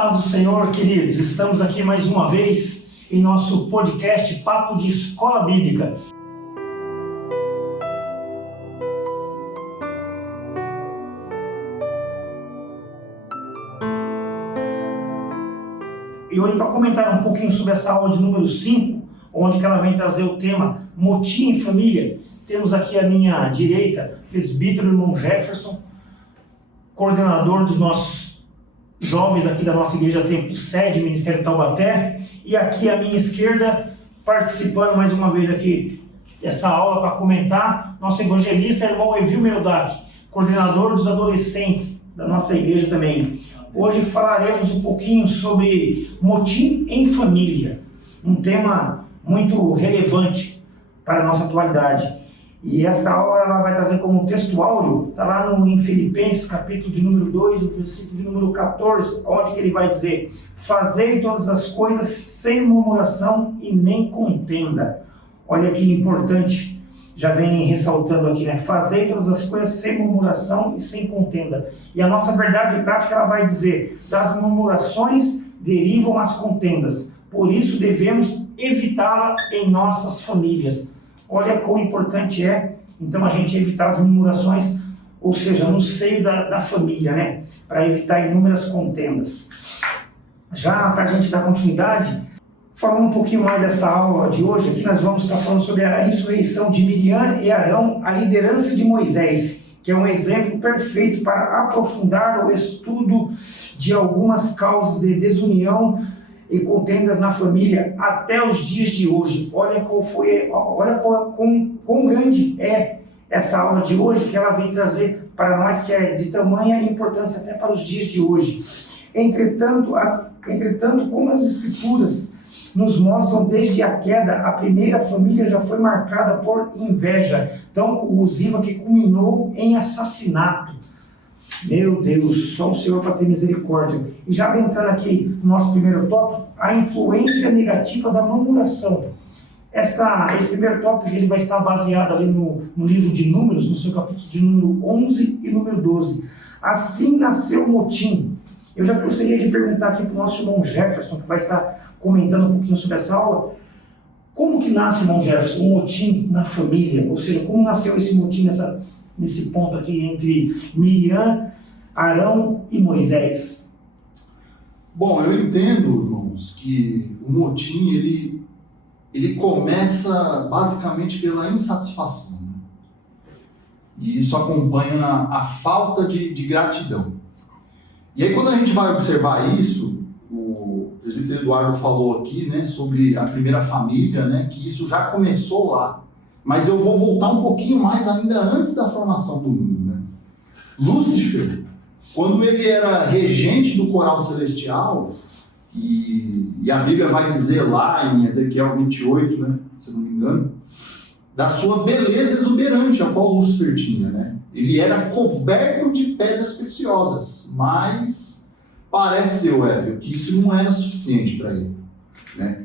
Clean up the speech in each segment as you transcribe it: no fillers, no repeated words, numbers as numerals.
paz do Senhor, queridos. Estamos aqui mais uma vez em nosso podcast Papo de Escola Bíblica. E hoje, para comentar um pouquinho sobre essa aula de número 5, onde que ela vem trazer o tema Motim em Família, temos aqui à minha direita, presbítero irmão Jefferson, coordenador dos nossos jovens aqui da nossa igreja Templo Sede, Ministério Taubaté, e aqui à minha esquerda, participando mais uma vez aqui dessa aula para comentar, nosso evangelista, irmão Evil Merodac, coordenador dos adolescentes da nossa igreja também. Hoje falaremos um pouquinho sobre motim em família, um tema muito relevante para a nossa atualidade. E esta aula ela vai trazer como texto áureo, está lá em Filipenses, capítulo de número 2, o versículo de número 14, onde que ele vai dizer: fazei todas as coisas sem murmuração e nem contenda. Olha que importante, já vem ressaltando aqui, né? Fazei todas as coisas sem murmuração e sem contenda. E a nossa verdade prática ela vai dizer: das murmurações derivam as contendas, por isso devemos evitá-la em nossas famílias. Olha quão importante é, então, a gente evitar as murmurações, ou seja, no seio da família, né? Para evitar inúmeras contendas. Já para a gente dar continuidade, falando um pouquinho mais dessa aula de hoje, aqui nós vamos estar falando sobre a insurreição de Miriam e Arão, a liderança de Moisés, que é um exemplo perfeito para aprofundar o estudo de algumas causas de desunião e contendas na família até os dias de hoje. Olha quão grande é essa aula de hoje, que ela vem trazer para nós, que é de tamanha importância até para os dias de hoje. Entretanto, como as Escrituras nos mostram, desde a queda, a primeira família já foi marcada por inveja tão corrosiva que culminou em assassinato. Meu Deus, só o Senhor para ter misericórdia. E já entrando aqui no nosso primeiro tópico, a influência negativa da murmuração. Esse primeiro tópico ele vai estar baseado ali no livro de Números, no seu capítulo de número 11 e número 12. Assim nasceu o motim. Eu já gostaria de perguntar aqui para o nosso irmão Jefferson, que vai estar comentando um pouquinho sobre essa aula. Como que nasce, irmão Jefferson, um motim na família? Ou seja, como nasceu esse motim nesse ponto aqui entre Miriam, Arão e Moisés? Bom, eu entendo, irmãos, que o motim ele começa basicamente pela insatisfação, né? E isso acompanha a falta de gratidão. E aí quando a gente vai observar isso, o presbítero Eduardo falou aqui, né, sobre a primeira família, né, que isso já começou lá. Mas eu vou voltar um pouquinho mais ainda antes da formação do mundo, né? Lúcifer, quando ele era regente do coral celestial, e a Bíblia vai dizer lá em Ezequiel 28, né, se eu não me engano, da sua beleza exuberante, a qual Lúcifer tinha, né? Ele era coberto de pedras preciosas, mas parece ser, Évio, que isso não era suficiente para ele.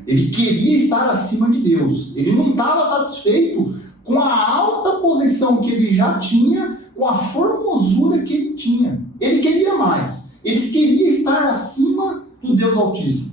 Ele queria estar acima de Deus. Ele não estava satisfeito com a alta posição que ele já tinha, com a formosura que ele tinha. Ele queria mais. Ele queria estar acima do Deus Altíssimo.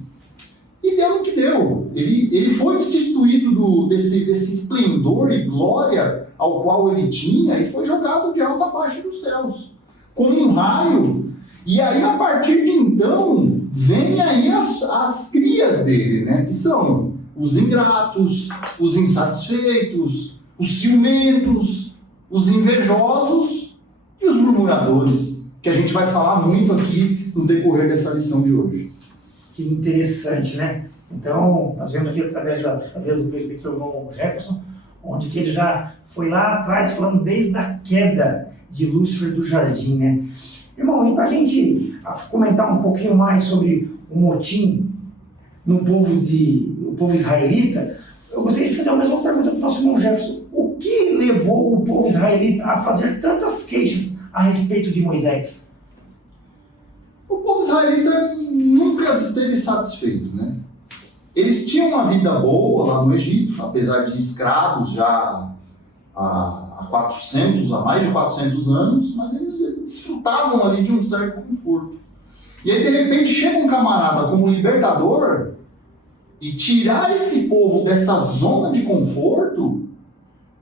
E deu no que deu. Ele foi destituído desse esplendor e glória ao qual ele tinha e foi jogado de alta parte dos céus, com um raio. E aí, a partir de então, vem aí as crias dele, né? Que são os ingratos, os insatisfeitos, os ciumentos, os invejosos e os murmuradores, que a gente vai falar muito aqui no decorrer dessa lição de hoje. Que interessante, né? Então, nós vemos aqui através da vida do presbítero irmão Jefferson, onde que ele já foi lá atrás, falando desde a queda de Lúcifer do jardim, né? Irmão, e para a gente comentar um pouquinho mais sobre o motim no povo israelita, eu gostaria de fazer a mesma pergunta para o nosso irmão Jefferson. O que levou o povo israelita a fazer tantas queixas a respeito de Moisés? O povo israelita nunca esteve satisfeito, né? Eles tinham uma vida boa lá no Egito, apesar de escravos já há mais de 400 anos, mas eles desfrutavam ali de um certo conforto. E aí, de repente, chega um camarada como libertador e tirar esse povo dessa zona de conforto,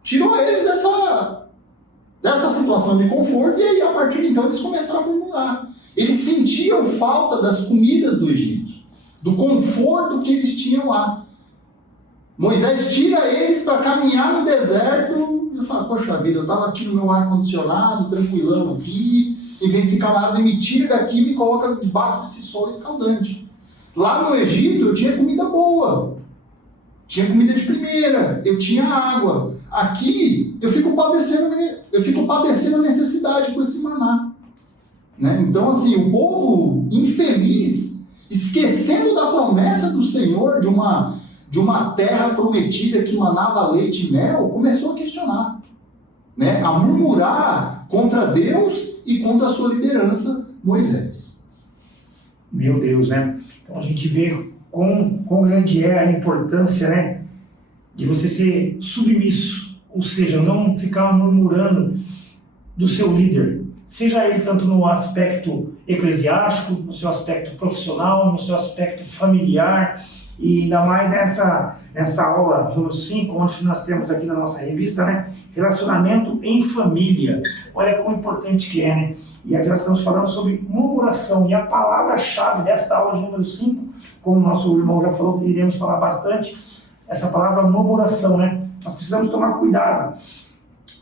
tirou eles dessa situação de conforto, e aí, a partir de então, eles começaram a murmurar. Eles sentiam falta das comidas do Egito, do conforto que eles tinham lá. Moisés tira eles para caminhar no deserto, e fala, poxa vida, eu estava aqui no meu ar-condicionado, tranquilão aqui, e vem esse camarada e me tira daqui e me coloca debaixo desse sol escaldante. Lá no Egito eu tinha comida boa, tinha comida de primeira, eu tinha água. Aqui eu fico padecendo necessidade com esse maná. Né? Então, assim, o povo infeliz, esquecendo da promessa do Senhor de uma terra prometida que manava leite e mel, começou a questionar, né? A murmurar contra Deus e contra a sua liderança, Moisés. Meu Deus, né? Então a gente vê quão grande é a importância, né, de você ser submisso, ou seja, não ficar murmurando do seu líder, seja ele tanto no aspecto eclesiástico, no seu aspecto profissional, no seu aspecto familiar, e ainda mais nessa aula número 5, onde nós temos aqui na nossa revista, né, relacionamento em família. Olha quão importante que é, né? E aqui nós estamos falando sobre murmuração, e a palavra-chave desta aula de número 5, como o nosso irmão já falou, iremos falar bastante, essa palavra murmuração, né? Nós precisamos tomar cuidado.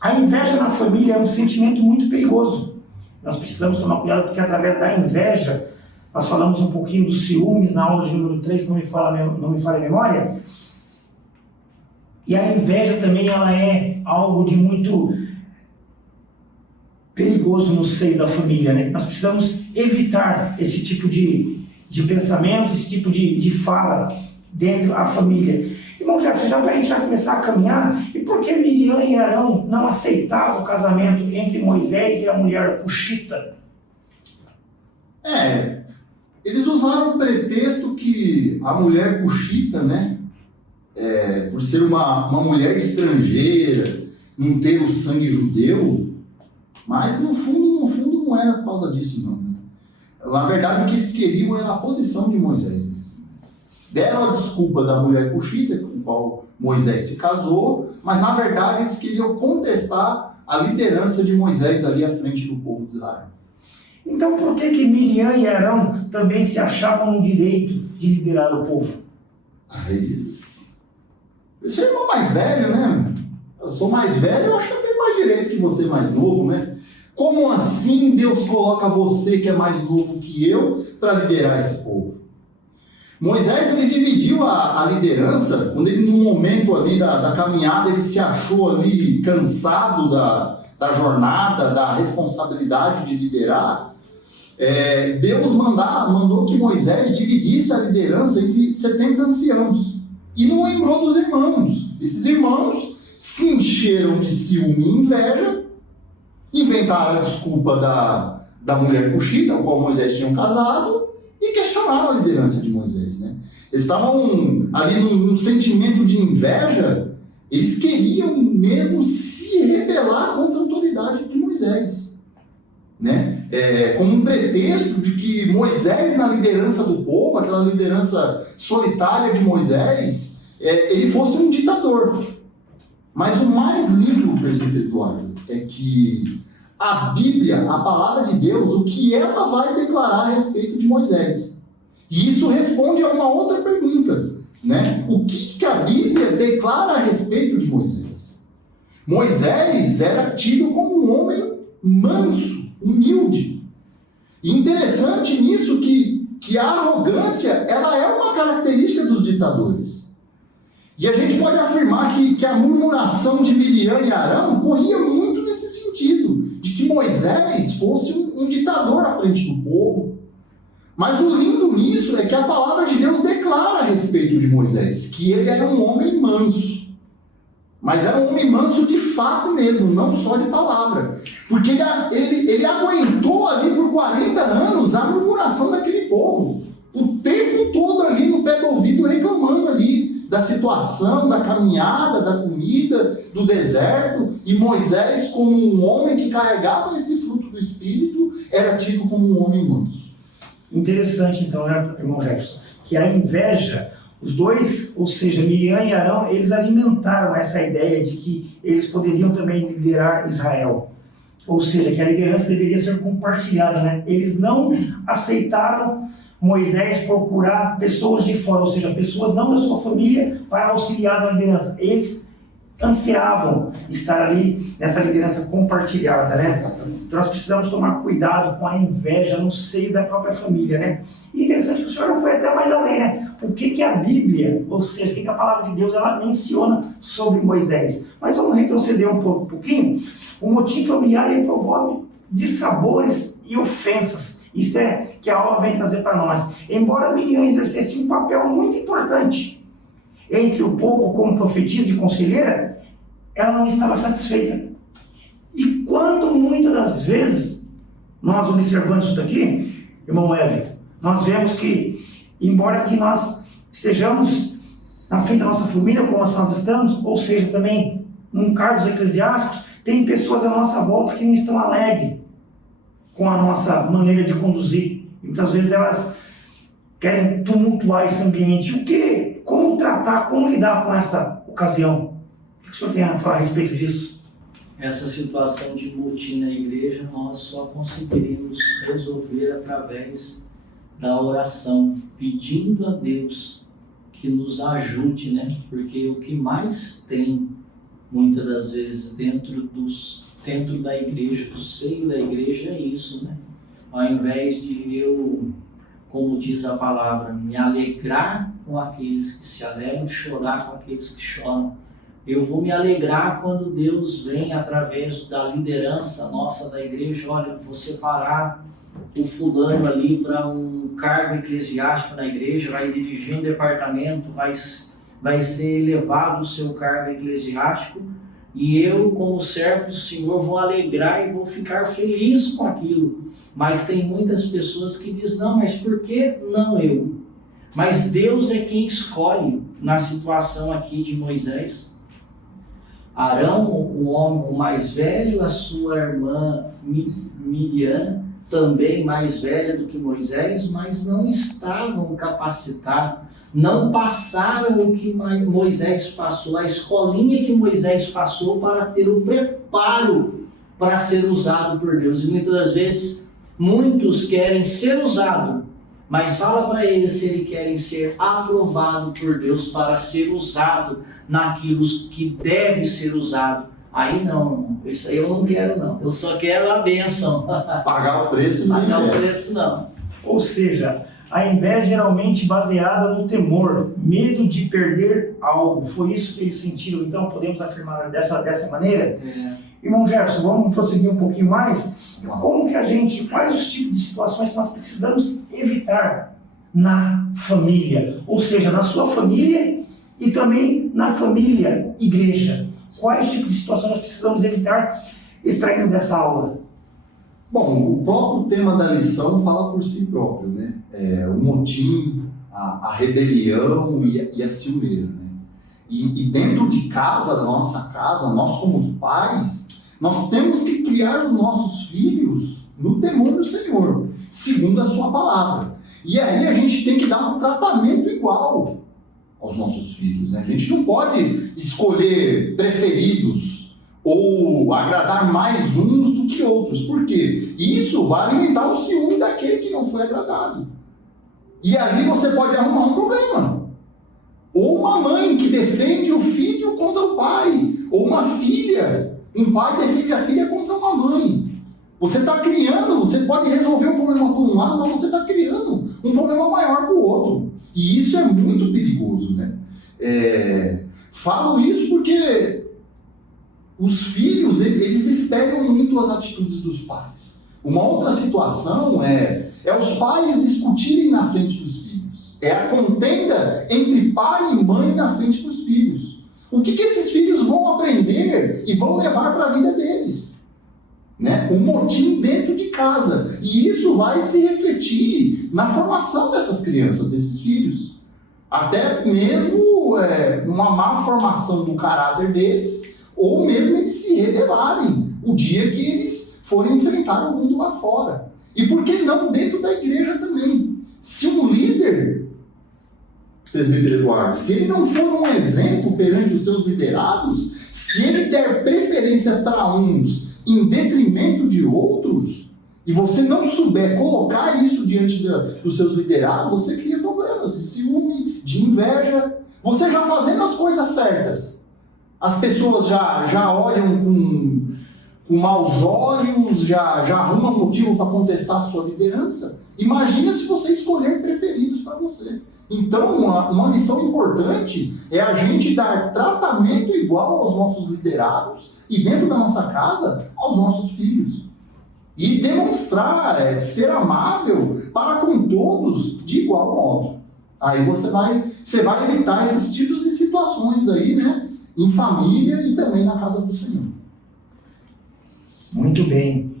A inveja na família é um sentimento muito perigoso. Nós precisamos tomar cuidado porque através da inveja, nós falamos um pouquinho dos ciúmes na aula de número 3, se não me falha a memória. E a inveja também ela é algo de muito perigoso no seio da família, né? Nós precisamos evitar esse tipo de pensamento, esse tipo de fala dentro da família. Irmão, já para a gente já começar a caminhar, e por que Miriam e Arão não aceitavam o casamento entre Moisés e a mulher cuxita? Eles usaram o pretexto que a mulher cuxita, né, por ser uma mulher estrangeira, não ter o sangue judeu, mas no fundo não era por causa disso, não. Né? Na verdade, o que eles queriam era a posição de Moisés mesmo. Deram a desculpa da mulher cuxita, com a qual Moisés se casou, mas na verdade eles queriam contestar a liderança de Moisés ali à frente do povo de Israel. Então por que Miriam e Arão também se achavam no direito de liderar o povo? Eles são irmão mais velho, né? Eu sou mais velho, eu acho que eu tenho mais direito que você mais novo, né? Como assim Deus coloca você que é mais novo que eu para liderar esse povo? Moisés, ele dividiu a liderança, quando ele, no momento ali da caminhada, ele se achou ali cansado da jornada, da responsabilidade de liderar. Deus mandou que Moisés dividisse a liderança entre 70 anciãos. E não lembrou dos irmãos. Esses irmãos se encheram de ciúme e inveja, inventaram a desculpa da mulher cuxita, com a qual Moisés tinha casado, e questionaram a liderança de Moisés, né? Eles estavam ali num sentimento de inveja, eles queriam mesmo se rebelar contra a autoridade de Moisés, né? Como um pretexto de que Moisés, na liderança do povo, aquela liderança solitária de Moisés, ele fosse um ditador. Mas o mais lindo, presbítero Eduardo, é que a Bíblia, a palavra de Deus, o que ela vai declarar a respeito de Moisés. E isso responde a uma outra pergunta, né? O que a Bíblia declara a respeito de Moisés? Moisés era tido como um homem manso, humilde. E interessante nisso que a arrogância, ela é uma característica dos ditadores. E a gente pode afirmar que a murmuração de Miriam e Arão corria muito nesse sentido, de que Moisés fosse um ditador à frente do povo. Mas o lindo nisso é que a palavra de Deus declara a respeito de Moisés, que ele era um homem manso. Mas era um homem manso de fato mesmo, não só de palavra. Porque ele aguentou ali por 40 anos a murmuração daquele povo. O tempo todo ali no pé do ouvido reclamando ali da situação, da caminhada, da comida, do deserto. E Moisés, como um homem que carregava esse fruto do Espírito, era tido como um homem manso. Interessante, então, né, irmão Jefferson, que a inveja, os dois, ou seja, Miriam e Arão, eles alimentaram essa ideia de que eles poderiam também liderar Israel. Ou seja, que a liderança deveria ser compartilhada, né? Eles não aceitaram Moisés procurar pessoas de fora, ou seja, pessoas não da sua família para auxiliar na liderança. Eles ansiavam estar ali nessa liderança compartilhada, né? Então nós precisamos tomar cuidado com a inveja no seio da própria família, né? E interessante que o Senhor foi até mais além, né? O que a Bíblia, ou seja, o que a palavra de Deus, ela menciona sobre Moisés. Mas vamos retroceder um pouquinho. O motim familiar, ele promove dissabores e ofensas. Isso é que a aula vem trazer para nós. Embora Miriam exercesse um papel muito importante entre o povo como profetisa e conselheira, ela não estava satisfeita. E quando muitas das vezes nós observamos isso daqui, irmão Everton, nós vemos que, embora que nós estejamos na frente da nossa família, como nós estamos, ou seja, também em cargos eclesiásticos, tem pessoas à nossa volta que não estão alegres com a nossa maneira de conduzir. E muitas vezes elas querem tumultuar esse ambiente. O que? Como tratar, como lidar com essa ocasião? O que o senhor tem a falar a respeito disso? Essa situação de motim na igreja nós só conseguiríamos resolver através da oração, pedindo a Deus que nos ajude, né? Porque o que mais tem, muitas das vezes, dentro da igreja, do seio da igreja, é isso, né? Ao invés de eu, como diz a palavra, me alegrar com aqueles que se alegram, chorar com aqueles que choram. Eu vou me alegrar quando Deus vem através da liderança nossa da igreja. Olha, vou separar o fulano ali para um cargo eclesiástico na igreja, vai dirigir um departamento, vai ser elevado o seu cargo eclesiástico, e eu, como servo do Senhor, vou alegrar e vou ficar feliz com aquilo. Mas tem muitas pessoas que dizem, não, mas por que não eu? Mas Deus é quem escolhe. Na situação aqui de Moisés, Arão, o homem mais velho, a sua irmã Miriam, também mais velha do que Moisés, mas não estavam capacitados, não passaram o que Moisés passou, a escolinha que Moisés passou para ter o preparo para ser usado por Deus. E muitas das vezes, muitos querem ser usados, mas fala para eles se eles querem ser aprovados por Deus para ser usado naquilo que deve ser usado. Aí não, isso aí eu não quero não, eu só quero a bênção. Pagar o preço não. Pagar o preço não. Ou seja, a inveja geralmente baseada no temor, medo de perder algo. Foi isso que eles sentiram, então podemos afirmar dessa maneira? Irmão Jefferson, vamos prosseguir um pouquinho mais? Como que quais os tipos de situações que nós precisamos evitar na família? Ou seja, na sua família e também na família igreja. Quais tipos de situações nós precisamos evitar extraindo dessa aula? Bom, o próprio tema da lição fala por si próprio, né? O motim, a rebelião e a ciumeira, né? E dentro de casa, da nossa casa, nós como pais, nós temos que criar os nossos filhos no temor do Senhor, segundo a sua palavra. E aí a gente tem que dar um tratamento igual aos nossos filhos, né? A gente não pode escolher preferidos ou agradar mais uns do que outros. Por quê? Isso vai alimentar o ciúme daquele que não foi agradado. E ali você pode arrumar um problema. Ou uma mãe que defende o filho contra o pai. Ou uma filha, um pai defende a filha contra uma mãe. Você está criando, você pode resolver o problema por um lado, mas você está criando um problema maior para o outro. E isso é muito perigoso, né? Falo isso porque os filhos, eles espelham muito as atitudes dos pais. Uma outra situação é os pais discutirem na frente dos filhos. É a contenda entre pai e mãe na frente dos filhos. O que esses filhos vão aprender e vão levar para a vida deles? Né? Um motim dentro de casa. E isso vai se refletir na formação dessas crianças, desses filhos. Até mesmo uma má formação do caráter deles, ou mesmo eles se rebelarem o dia que eles forem enfrentar o mundo lá fora. E por que não dentro da igreja também? Se um líder, presbítero Eduardo, se ele não for um exemplo perante os seus liderados, se ele der preferência para uns em detrimento de outros, e você não souber colocar isso diante dos seus liderados, você cria problemas de ciúme, de inveja. Você já fazendo as coisas certas, as pessoas já olham com maus olhos, já arrumam motivo para contestar a sua liderança. Imagina se você escolher preferidos para você. Então, uma lição importante é a gente dar tratamento igual aos nossos liderados e dentro da nossa casa, aos nossos filhos. E demonstrar, ser amável para com todos de igual modo. Aí você vai evitar esses tipos de situações aí, né? Em família e também na casa do Senhor. Muito bem.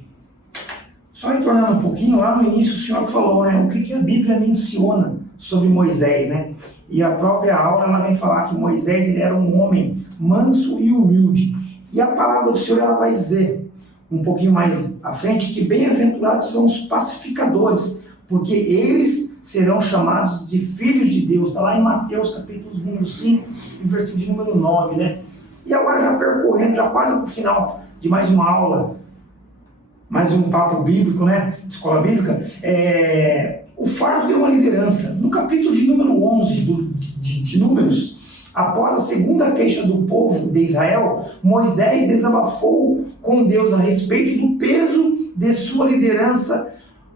Só retornando um pouquinho, lá no início o senhor falou, né? O que a Bíblia menciona sobre Moisés, né? E a própria aula, ela vem falar que Moisés, ele era um homem manso e humilde. E a palavra do Senhor, ela vai dizer, um pouquinho mais à frente, que bem-aventurados são os pacificadores, porque eles serão chamados de filhos de Deus. Está lá em Mateus, capítulo número 5, versículo de número 9, né? E agora já percorrendo, já quase para o final de mais uma aula, mais um papo bíblico, né? Escola bíblica. O fardo de uma liderança. No capítulo de número 11 de Números, após a segunda queixa do povo de Israel, Moisés desabafou com Deus a respeito do peso de sua liderança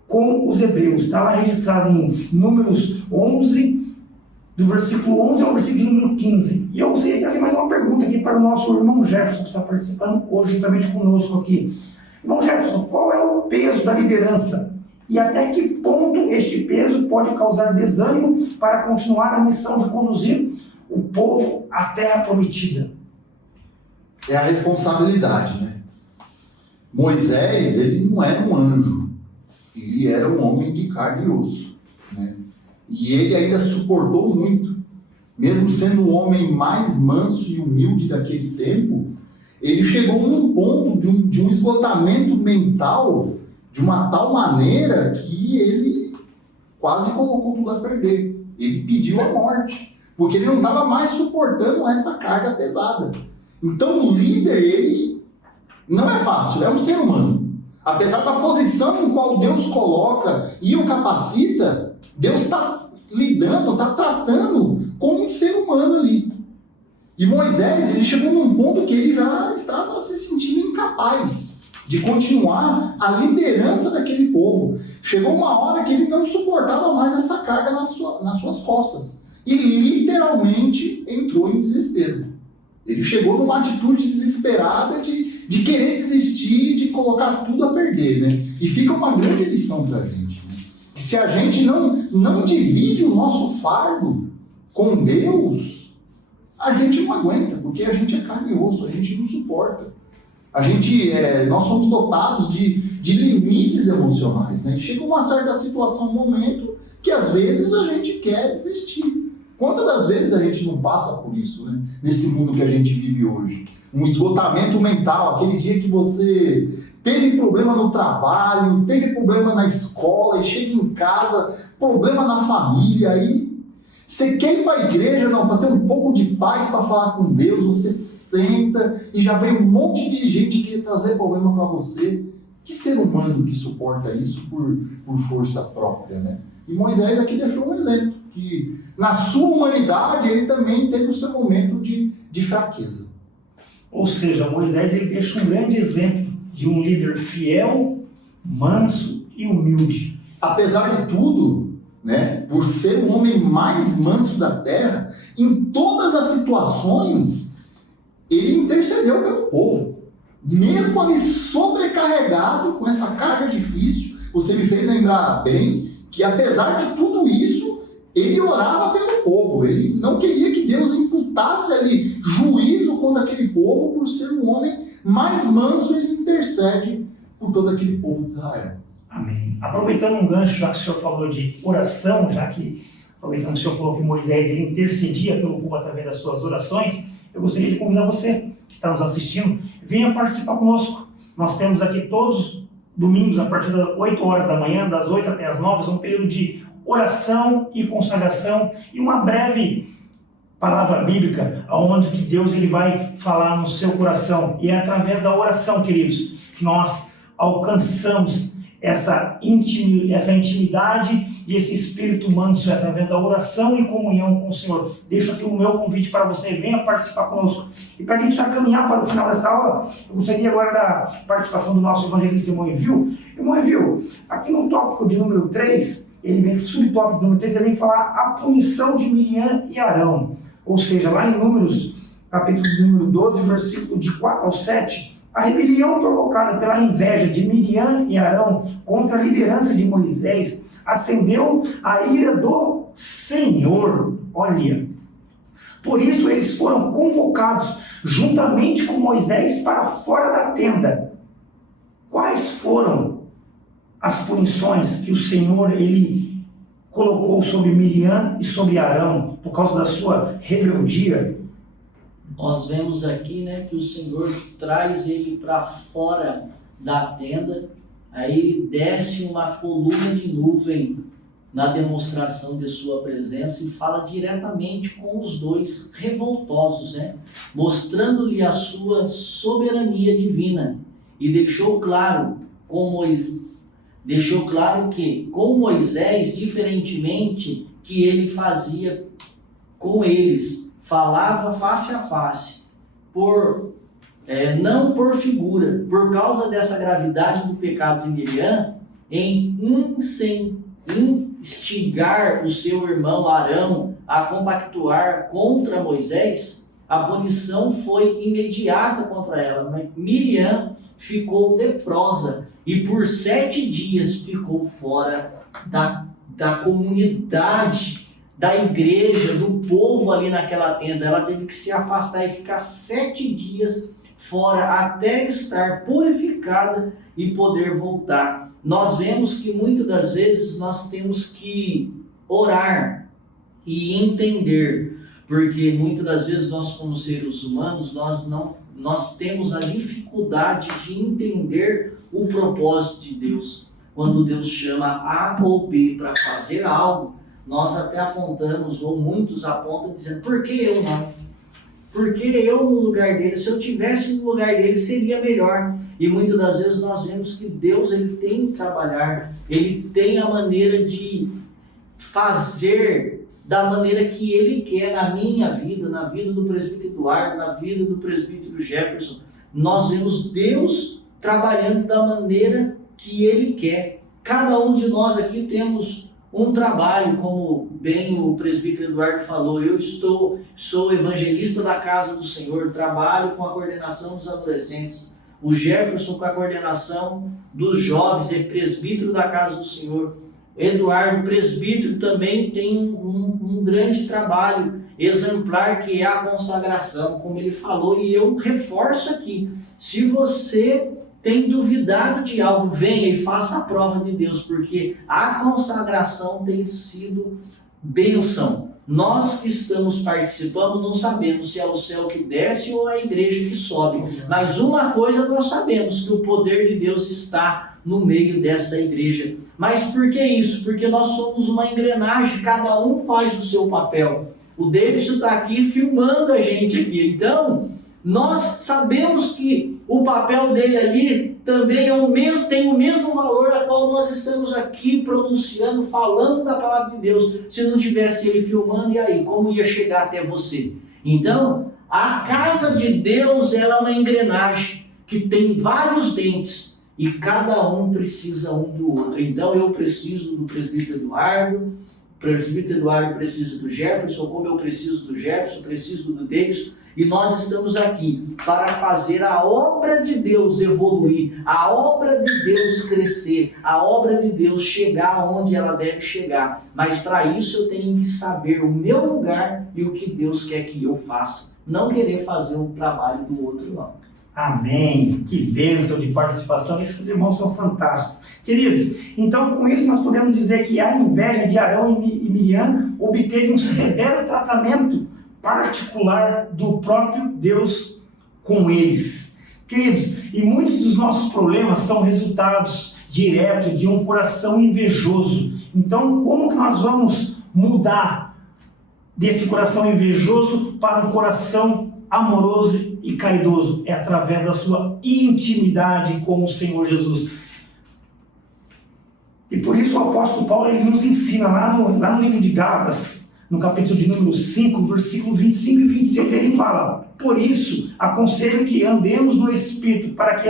com os hebreus. Está lá registrado em Números 11, do versículo 11 ao versículo de número 15. E eu gostaria de trazer mais uma pergunta aqui para o nosso irmão Jefferson, que está participando hoje juntamente conosco aqui. Irmão Jefferson, qual é o peso da liderança? E até que ponto este peso pode causar desânimo para continuar a missão de conduzir o povo à terra prometida? É a responsabilidade, né? Moisés, ele não era um anjo. Ele era um homem de carne e osso, né? E ele ainda suportou muito. Mesmo sendo o homem mais manso e humilde daquele tempo, ele chegou num ponto de um esgotamento mental de uma tal maneira que ele quase colocou tudo a perder. Ele pediu a morte, porque ele não estava mais suportando essa carga pesada. Então o líder, ele não é fácil, é um ser humano. Apesar da posição em qual Deus coloca e o capacita, Deus está lidando, está tratando com um ser humano ali. E Moisés, ele chegou num ponto que ele já estava se sentindo incapaz de continuar a liderança daquele povo. Chegou uma hora que ele não suportava mais essa carga nas suas costas. E literalmente entrou em desespero. Ele chegou numa atitude desesperada de querer desistir, de colocar tudo a perder, né? E fica uma grande lição para a gente, né? Que se a gente não divide o nosso fardo com Deus, a gente não aguenta, porque a gente é carne e osso, a gente não suporta. Nós somos dotados de limites emocionais, né? Chega uma certa situação, um momento, que às vezes a gente quer desistir. Quantas das vezes a gente não passa por isso, né? Nesse mundo que a gente vive hoje? Um esgotamento mental, aquele dia que você teve problema no trabalho, teve problema na escola, e chega em casa, problema na família, aí você quer ir para a igreja, não, para ter um pouco de paz, para falar com Deus, você senta e já vem um monte de gente que quer trazer problema para você. Que ser humano que suporta isso por força própria, né? E Moisés aqui deixou um exemplo, que na sua humanidade ele também teve o seu momento de fraqueza. Ou seja, Moisés, ele deixa um grande exemplo de um líder fiel, manso e humilde. Apesar de tudo, né, por ser o homem mais manso da terra, em todas as situações, ele intercedeu pelo povo. Mesmo ali sobrecarregado com essa carga difícil, você me fez lembrar bem que apesar de tudo isso, ele orava pelo povo. Ele não queria que Deus imputasse ali juízo contra aquele povo por ser um homem mais manso, ele intercede por todo aquele povo de Israel. Amém. Aproveitando um gancho, já que o senhor falou de oração, aproveitando que o senhor falou que Moisés ele intercedia pelo povo através das suas orações, eu gostaria de convidar você que está nos assistindo, venha participar conosco. Nós temos aqui todos domingos, a partir das 8 horas da manhã, das 8 até as 9, é um período de oração e consagração e uma breve palavra bíblica, onde que Deus ele vai falar no seu coração. E é através da oração, queridos, que nós alcançamos essa intimidade e esse espírito manso, é através da oração e comunhão com o Senhor. Deixo aqui o meu convite para você, venha participar conosco. E para a gente já caminhar para o final dessa aula, eu gostaria agora da participação do nosso evangelista irmão Envio. Irmão Envio, aqui no tópico de número 3, ele vem, subtópico de número 3, ele vem falar a punição de Miriam e Arão. Ou seja, lá em Números, capítulo de número 12, versículo de 4 ao 7, a rebelião provocada pela inveja de Miriam e Arão contra a liderança de Moisés acendeu a ira do Senhor. Olha, por isso eles foram convocados juntamente com Moisés para fora da tenda. Quais foram as punições que o Senhor ele colocou sobre Miriam e sobre Arão por causa da sua rebeldia? Nós vemos aqui, né, que o Senhor traz ele para fora da tenda, aí desce uma coluna de nuvem na demonstração de sua presença e fala diretamente com os dois revoltosos, né, mostrando-lhe a sua soberania divina, e deixou claro que com Moisés, diferentemente que ele fazia com eles, falava face a face, não por figura, por causa dessa gravidade do pecado de Miriam, em instigar o seu irmão Arão a compactuar contra Moisés. A punição foi imediata contra ela, mas Miriam ficou leprosa e por 7 dias ficou fora da comunidade, da igreja, do povo ali naquela tenda. Ela teve que se afastar e ficar 7 dias fora até estar purificada e poder voltar. Nós vemos que muitas das vezes nós temos que orar e entender, porque muitas das vezes nós como seres humanos, nós temos a dificuldade de entender o propósito de Deus. Quando Deus chama A ou B para fazer algo, nós até apontamos, ou muitos apontam, dizendo, por que eu não? Por que eu no lugar dele? Se eu tivesse no lugar dele, seria melhor. E muitas das vezes nós vemos que Deus ele tem que trabalhar, ele tem a maneira de fazer da maneira que ele quer na minha vida, na vida do presbítero Eduardo, na vida do presbítero Jefferson. Nós vemos Deus trabalhando da maneira que ele quer. Cada um de nós aqui temos um trabalho, como bem o presbítero Eduardo falou. Eu sou evangelista da casa do Senhor, trabalho com a coordenação dos adolescentes. O Jefferson com a coordenação dos jovens, é presbítero da casa do Senhor. Eduardo, presbítero, também tem um grande trabalho exemplar, que é a consagração, como ele falou, e eu reforço aqui, se você tem duvidado de algo, venha e faça a prova de Deus, porque a consagração tem sido bênção. Nós que estamos participando não sabemos se é o céu que desce ou a igreja que sobe, mas uma coisa nós sabemos, que o poder de Deus está no meio desta igreja. Mas por que isso? Porque nós somos uma engrenagem, cada um faz o seu papel. O Davidson está aqui filmando a gente aqui, então nós sabemos que o papel dele ali também tem o mesmo valor a qual nós estamos aqui pronunciando, falando da palavra de Deus. Se não tivesse ele filmando, e aí? Como ia chegar até você? Então, a casa de Deus ela é uma engrenagem que tem vários dentes e cada um precisa um do outro. Então, eu preciso do presbítero Eduardo, o presbítero Eduardo precisa do Jefferson, como eu preciso do Jefferson, preciso do Davidson. E nós estamos aqui para fazer a obra de Deus evoluir, a obra de Deus crescer, a obra de Deus chegar onde ela deve chegar. Mas para isso eu tenho que saber o meu lugar e o que Deus quer que eu faça. Não querer fazer o trabalho do outro, não. Amém! Que bênção de participação, esses irmãos são fantásticos. Queridos, então com isso nós podemos dizer que a inveja de Arão e Miriam obteve um severo tratamento particular do próprio Deus com eles. Queridos, E muitos dos nossos problemas são resultados diretos de um coração invejoso. Então, como que nós vamos mudar desse coração invejoso para um coração amoroso e caridoso? É através da sua intimidade com o Senhor Jesus. E por isso o apóstolo Paulo ele nos ensina lá no livro de Gálatas, no capítulo de número 5, versículo 25 e 26, ele fala: por isso aconselho que andemos no Espírito, para que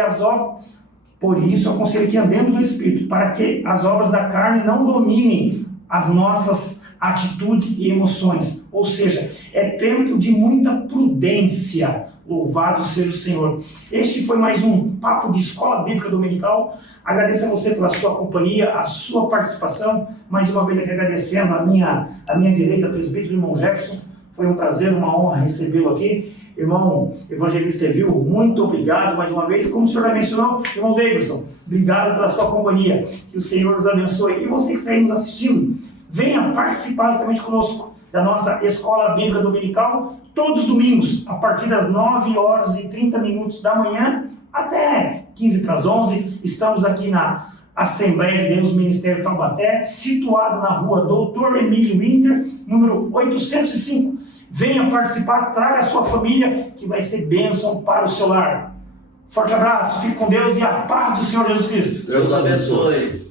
as obras da carne não dominem as nossas atitudes e emoções. Ou seja, é tempo de muita prudência. Louvado seja o Senhor. Este foi mais um Papo de Escola Bíblica Dominical. Agradeço a você pela sua companhia, a sua participação. Mais uma vez aqui agradecendo a minha direita, presbítero irmão Jefferson. Foi um prazer, uma honra recebê-lo aqui. Irmão evangelista Evil, muito obrigado mais uma vez. Como o senhor já mencionou, irmão Davidson, obrigado pela sua companhia. Que o Senhor nos abençoe. E você que está aí nos assistindo, venha participar justamente conosco da nossa Escola Bíblica Dominical, todos os domingos, a partir das 9h30 da manhã até 11h. Estamos aqui na Assembleia de Deus Ministério Taubaté, situado na rua Doutor Emílio Winter, número 805. Venha participar, traga a sua família, que vai ser bênção para o seu lar. Forte abraço, fique com Deus e a paz do Senhor Jesus Cristo. Deus abençoe.